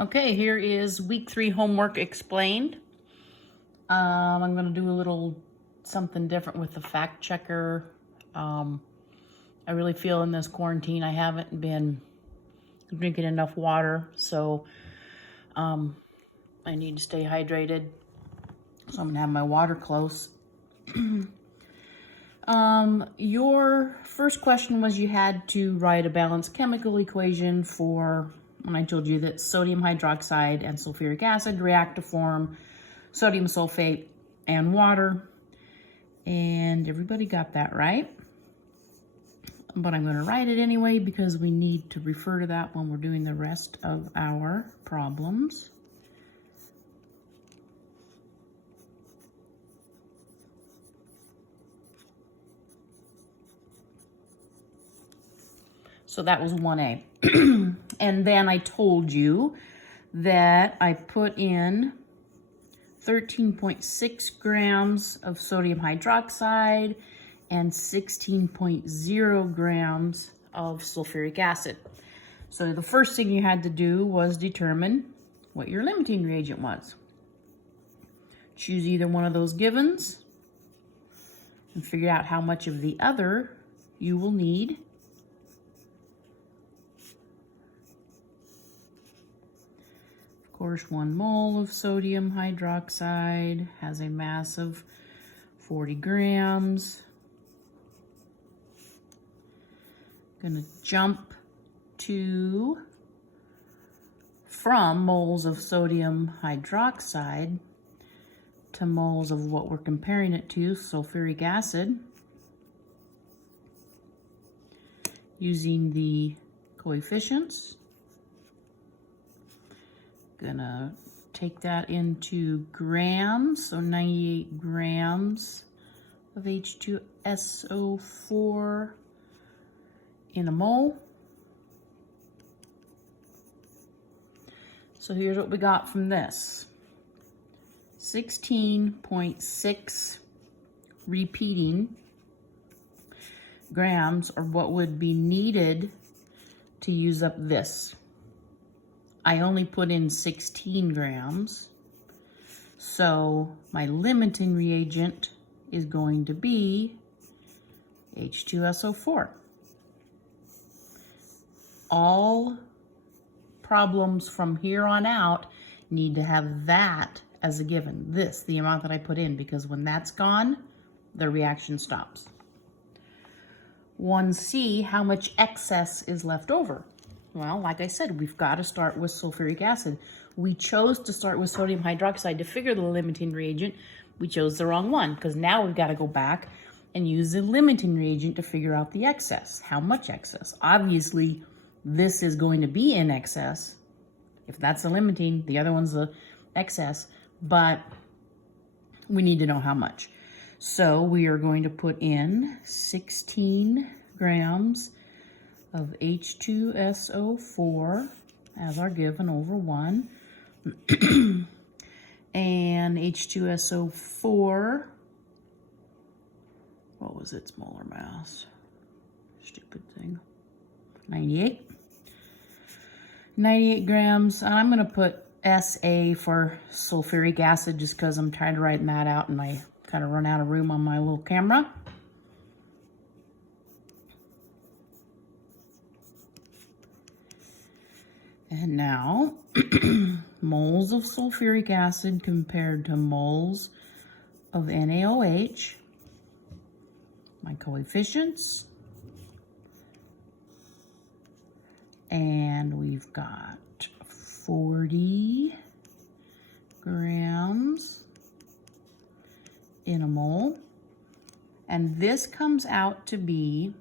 Okay, here is week 3 homework explained. I'm going to do a little something different with the fact checker. I really feel in this quarantine I haven't been drinking enough water, so I need to stay hydrated. So I'm going to have my water close. Your first question was you had to write a balanced chemical equation for when I told you that sodium hydroxide and sulfuric acid react to form sodium sulfate and water. And everybody got that right. But I'm going to write it anyway because we need to refer to that when we're doing the rest of our problems. So that was 1A. And then I told you that I put in 13.6 grams of sodium hydroxide and 16.0 grams of sulfuric acid. So the first thing you had to do was determine what your limiting reagent was. Choose either one of those givens and figure out how much of the other you will need. Of course, 1 mole of sodium hydroxide has a mass of 40 grams. Gonna jump from moles of sodium hydroxide to moles of what we're comparing it to, sulfuric acid, using the coefficients. Gonna take that into grams, so 98 grams of H2SO4 in a mole. So here's what we got from this. 16.6 repeating grams are what would be needed to use up this. I only put in 16 grams. So my limiting reagent is going to be H2SO4. All problems from here on out need to have that as a given. This, the amount that I put in, because when that's gone, the reaction stops. 1C, how much excess is left over? Well, like I said, we've got to start with sulfuric acid. We chose to start with sodium hydroxide to figure the limiting reagent. We chose the wrong one because now we've got to go back and use the limiting reagent to figure out the excess. How much excess? Obviously, this is going to be in excess. If that's the limiting, the other one's the excess, but we need to know how much. So we are going to put in 16 grams of H2SO4 as our given over 1. And H2SO4, what was its molar mass? Stupid thing. 98. 98 grams. I'm going to put SA for sulfuric acid just because I'm trying to write that out and I kind of run out of room on my little camera. And now, moles of sulfuric acid compared to moles of NaOH. My coefficients. And we've got 40 grams in a mole. And this comes out to be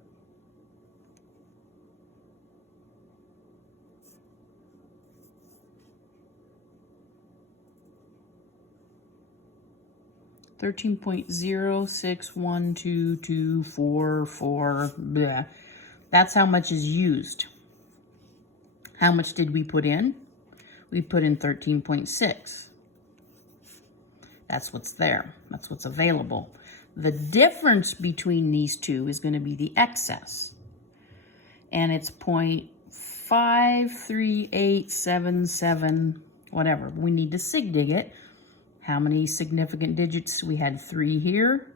13.061224. That's how much is used. How much did we put in? We put in 13.6. That's what's there. That's what's available. The difference between these two is going to be the excess. And it's 0.4 53877, whatever. We need to sig dig it. How many significant digits? We had 3 here,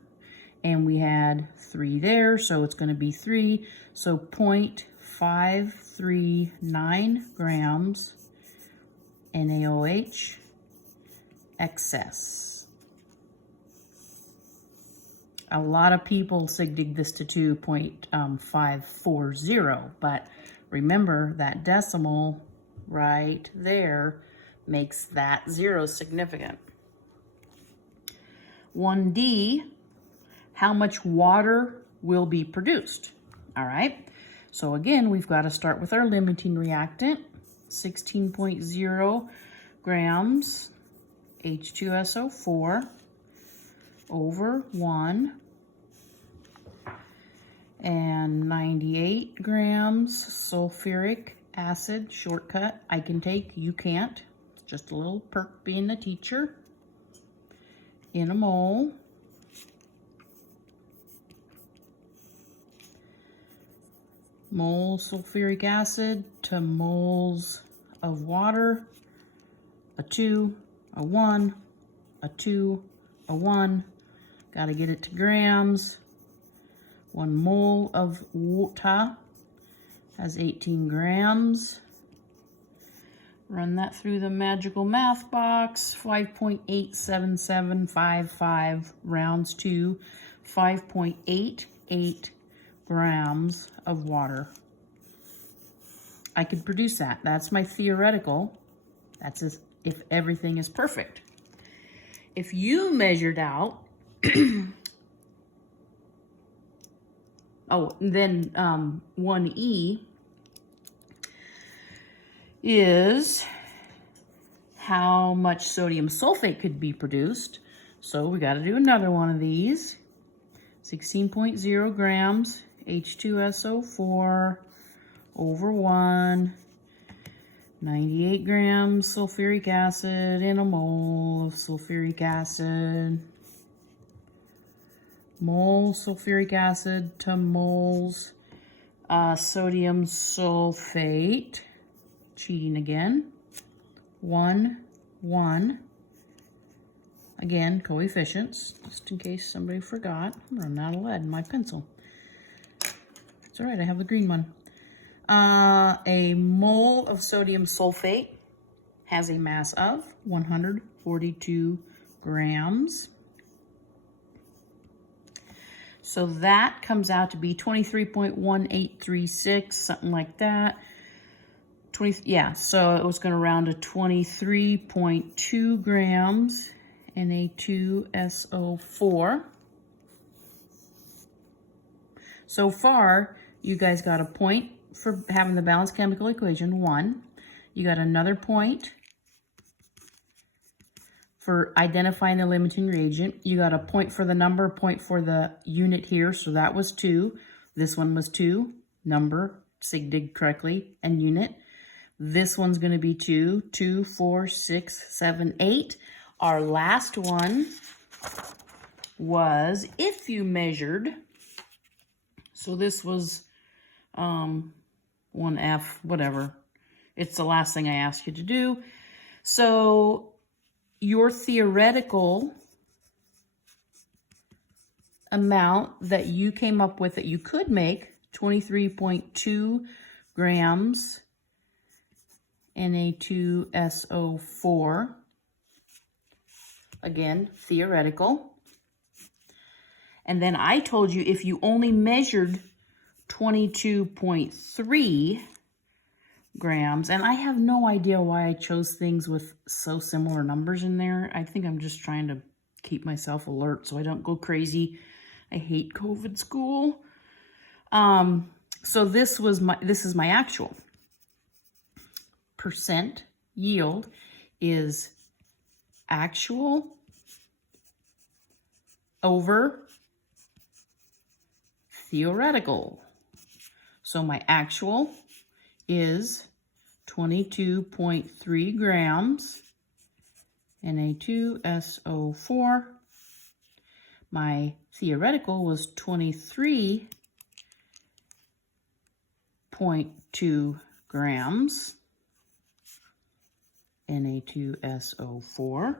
and we had 3 there, so it's going to be 3. So 0.539 grams NaOH excess. A lot of people sig dig this to 2.540, but remember that decimal right there makes that 0 significant. 1D, how much water will be produced? All right, so again, we've got to start with our limiting reactant, 16.0 grams H2SO4 over 1, and 98 grams sulfuric acid. Shortcut I can take, you can't. It's just a little perk being the teacher. In a mole. Mole sulfuric acid to moles of water. A 2, a 1, a 2, a 1. Got to get it to grams. 1 mole of water has 18 grams. Run that through the magical math box. 5.87755 rounds to 5.88 grams of water. I could produce that. That's my theoretical. That's if everything is perfect. If you measured out, oh, then 1E is how much sodium sulfate could be produced. So we got to do another one of these. 16.0 grams H2SO4 over 1. 98 grams sulfuric acid in a mole of sulfuric acid. Mole sulfuric acid to moles sodium sulfate. Cheating again. 1, 1. Again, coefficients, just in case somebody forgot. I'm running out of lead in my pencil. It's all right, I have the green one. A mole of sodium sulfate has a mass of 142 grams. So that comes out to be 23.1836, something like that. So it was going to round to 23.2 grams Na2SO4. So far, you guys got a point for having the balanced chemical equation, 1. You got another point for identifying the limiting reagent. You got a point for the number, point for the unit here, so that was 2. This one was 2, number, sig dig correctly, and unit. This one's going to be 2, 2, 4, 6, 7, 8. Our last one was if you measured, so this was 1F, whatever. It's the last thing I asked you to do. So your theoretical amount that you came up with that you could make, 23.2 grams Na2SO4. Again, theoretical. And then I told you if you only measured 22.3 grams, and I have no idea why I chose things with so similar numbers in there. I think I'm just trying to keep myself alert so I don't go crazy. I hate COVID school. So this is my actual. Percent yield is actual over theoretical. So my actual is 22.3 grams Na2SO4. My theoretical was 23.2 grams Na2SO4.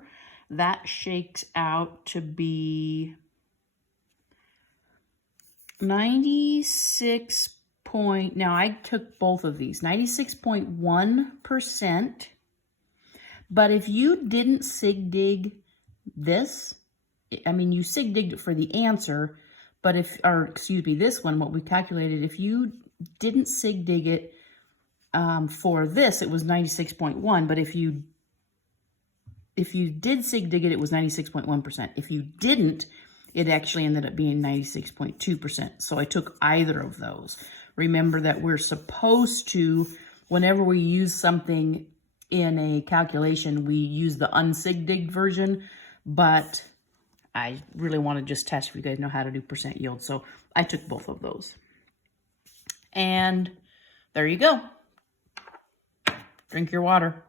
That shakes out to be 96 point, now I took both of these, 96.1%. But if you didn't sig dig this, I mean, you sig digged it for the answer, but if, or excuse me, this one, what we calculated, if you didn't sig dig it for this, it was 96.1, but if you did sig dig it, it was 96.1%. If you didn't, it actually ended up being 96.2%. So I took either of those. Remember that we're supposed to, whenever we use something in a calculation, we use the unsig digged version, but I really want to just test if you guys know how to do percent yield. So I took both of those. And there you go. Drink your water.